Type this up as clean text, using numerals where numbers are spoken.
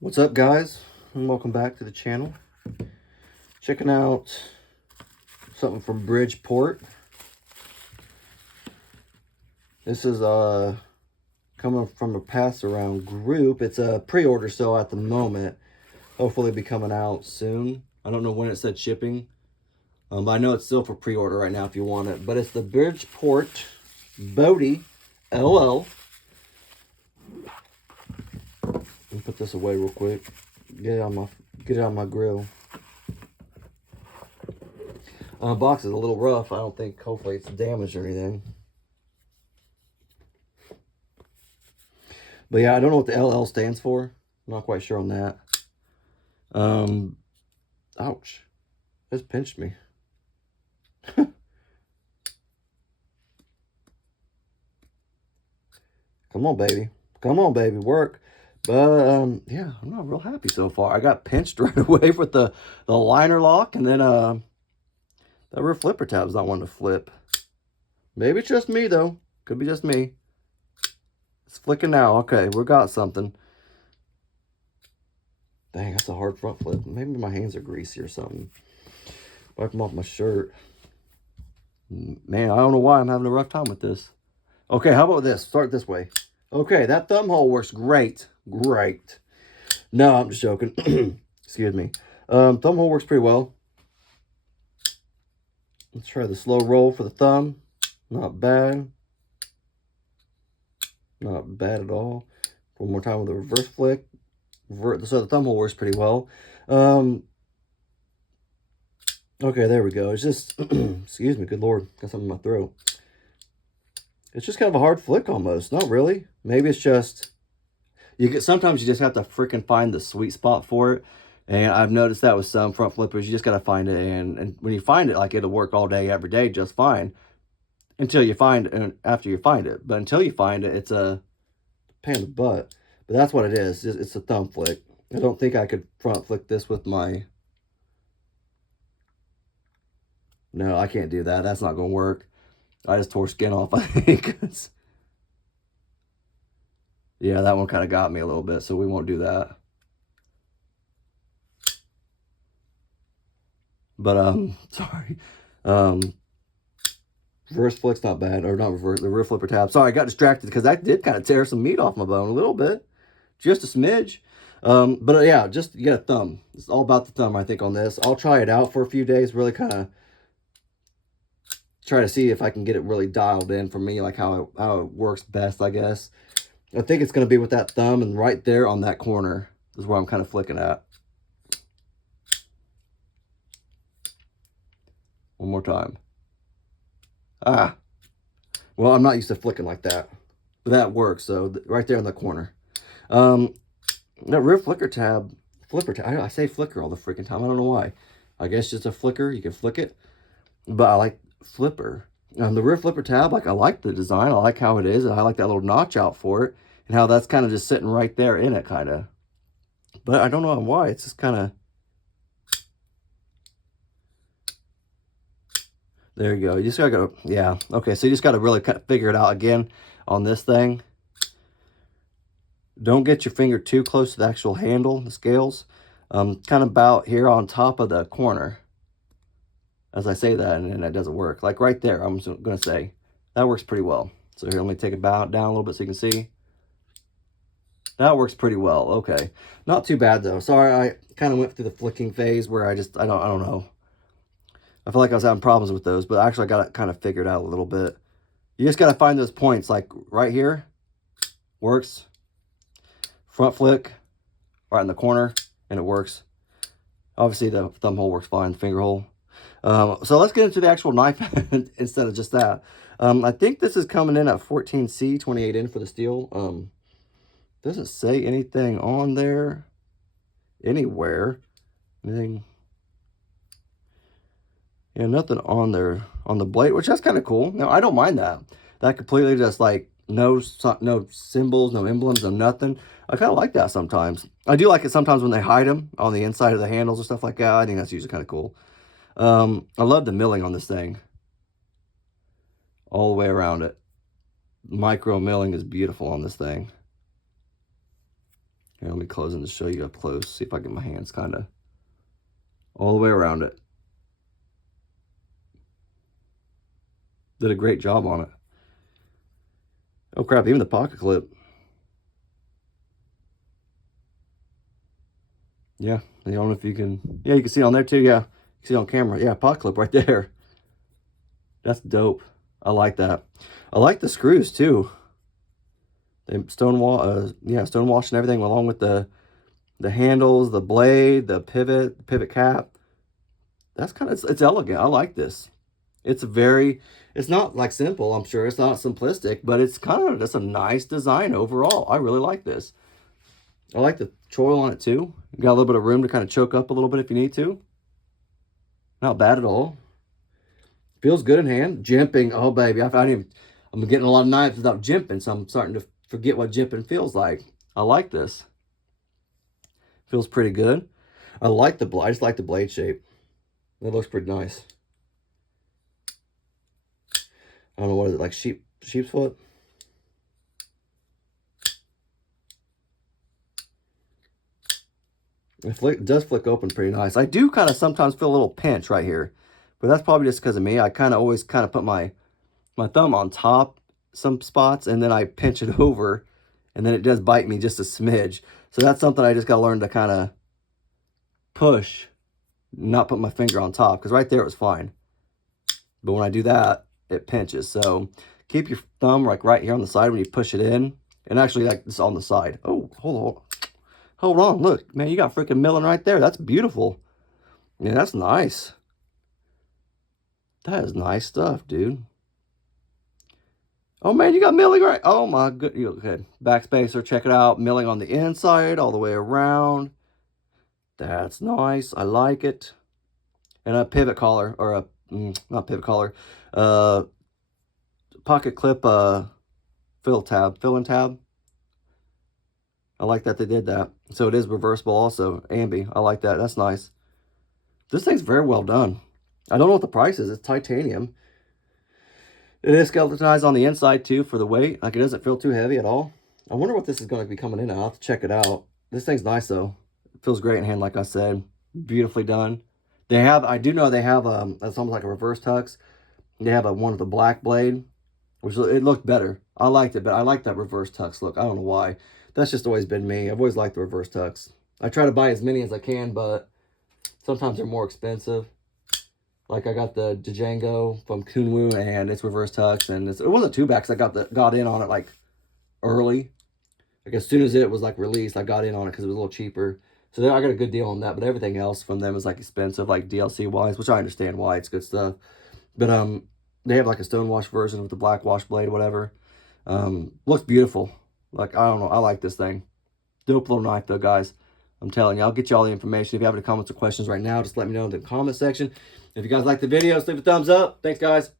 What's up, guys, and welcome back to the channel. Checking out something from Bridgeport. This is coming from a pass around group. It's a pre-order sale at the moment. Hopefully be coming out soon. I don't know when it said shipping, but I know it's still for pre-order right now if you want it. But it's the Bridgeport Bodey LL. Let me put this away real quick. Get it on my grill. Box is a little rough. I don't think, hopefully it's damaged or anything. But yeah, I don't know what the LL stands for. I'm not quite sure on that. Ouch. This pinched me. Come on, baby. Come on, baby. Work. But, yeah, I'm not real happy so far. I got pinched right away with the liner lock, and then, that rear flipper tab's not wanting to flip. Maybe it's just me, though. Could be just me. It's flicking now. Okay, we got something. Dang, that's a hard front flip. Maybe my hands are greasy or something. Wipe them off my shirt. Man, I don't know why I'm having a rough time with this. Okay, how about this? Start this way. Okay, that thumb hole works great. Great. No, I'm just joking. Excuse me. Thumb hole works pretty well. Let's try the slow roll for the thumb. Not bad. Not bad at all. One more time with the reverse flick. So the thumb hole works pretty well. Okay, there we go. It's just, excuse me, good Lord, got something in my throat. It's just kind of a hard flick almost. Not really. Maybe it's just, sometimes you just have to freaking find the sweet spot for it. And I've noticed that with some front flippers, you just got to find it. And when you find it, like, it'll work all day, every day, just fine. Until you find it, and after you find it. But until you find it, it's a pain in the butt. But that's what it is. It's a thumb flick. I don't think I could front flick this with my... No, I can't do that. That's not going to work. I just tore skin off, I think. Yeah, that one kind of got me a little bit, so we won't do that. But, sorry. Reverse flick's not bad. Or not reverse, the rear flipper tab. Sorry, I got distracted because I did kind of tear some meat off my bone a little bit. Just a smidge. But yeah, just you get a thumb. It's all about the thumb, I think, on this. I'll try it out for a few days, really kind of try to see if I can get it really dialed in for me, like how it works best, I guess. I think it's going to be with that thumb, and right there on that corner is where I'm kind of flicking at. One more time. Ah. Well, I'm not used to flicking like that. But that works, so right there in the corner. That rear flipper tab, I say flicker all the freaking time. I don't know why. I guess just a flicker, you can flick it. But I like flipper. The rear flipper tab, like, I like the design. I like how it is. I like that little notch out for it. And how that's kind of just sitting right there in it, kind of. But I don't know why. It's just kind of... There you go. You just gotta go... Yeah. Okay, so you just got to really kind of figure it out again on this thing. Don't get your finger too close to the actual handle, the scales. Kind of about here on top of the corner. As I say that, and that doesn't work. Like right there, I'm going to say. That works pretty well. So here, let me take it down a little bit so you can see. That works pretty well. Okay. Not too bad, though. Sorry, I kind of went through the flicking phase where I don't know. I feel like I was having problems with those, but actually I got it kind of figured out a little bit. You just got to find those points, like right here. Works. Front flick, right in the corner, and it works. Obviously, the thumb hole works fine, the finger hole. So let's get into the actual knife instead of just that. I think this is coming in at 14C, 28N for the steel. Doesn't say anything on there anywhere. Anything? Yeah, nothing on there on the blade, which that's kind of cool. Now, I don't mind that. That completely just, like, no symbols, no emblems, no nothing. I kind of like that sometimes. I do like it sometimes when they hide them on the inside of the handles or stuff like that. I think that's usually kind of cool. I love the milling on this thing. All the way around it. Micro milling is beautiful on this thing. Here, let me close and show you up close. See if I get my hands kind of all the way around it. Did a great job on it. Oh crap, even the pocket clip. Yeah, I don't know if you can, yeah, you can see it on there too, yeah. You can see it on camera. Yeah, pocket clip right there. That's dope. I like that. I like the screws too. They stonewall, stonewashed and everything along with the handles, the blade, the pivot cap. That's kind of, it's elegant. I like this. It's not like simple, I'm sure. It's not simplistic, but it's kind of just a nice design overall. I really like this. I like the choil on it too. You got a little bit of room to kind of choke up a little bit if you need to. Not bad at all. Feels good in hand. Jimping, oh baby, I'm getting a lot of knives without jimping, so I'm starting to forget what jimping feels like. I like this. Feels pretty good. I just like the blade shape. It looks pretty nice. I don't know, what is it, like sheep's foot? It does flick open pretty nice. I do kind of sometimes feel a little pinch right here, but that's probably just because of me. I kind of always kind of put my thumb on top some spots, and then I pinch it over, and then it does bite me just a smidge. So that's something I just got to learn to kind of push, not put my finger on top, because right there it was fine. But when I do that, it pinches. So keep your thumb like right here on the side when you push it in, and actually like this on the side. Oh, hold on, look, man, you got freaking milling right there. That's beautiful. Yeah, that's nice. That is nice stuff, dude. Oh man, you got milling right. Oh my good. You look good. Backspacer, check it out. Milling on the inside, all the way around. That's nice. I like it. And a pivot collar, or a not pivot collar, pocket clip, fill-in tab. I like that they did that. So it is reversible also. Ambi, I like that. That's nice. This thing's very well done. I don't know what the price is. It's titanium. It is skeletonized on the inside too for the weight. Like, it doesn't feel too heavy at all. I wonder what this is going to be coming in at. I'll have to check it out. This thing's nice though. It feels great in hand, like I said. Beautifully done. I do know they have it's almost like a reverse tux. They have one with a black blade, which it looked better. I liked it, but I like that reverse tux look. I don't know why. That's just always been me. I've always liked the reverse tux. I try to buy as many as I can, but sometimes they're more expensive. Like, I got the Django from Kunwu, and it's reverse tux, and it wasn't too bad because I got in on it like early. Like, as soon as it was like released, I got in on it because it was a little cheaper. So I got a good deal on that, but everything else from them is like expensive, like DLC wise, which I understand why. It's good stuff. But they have like a stonewash version with the black wash blade, whatever. Looks beautiful. Like, I don't know, I like this thing. Dope little knife though, guys. I'm telling you, I'll get you all the information. If you have any comments or questions right now, just let me know in the comment section. If you guys like the video, leave a thumbs up. Thanks, guys.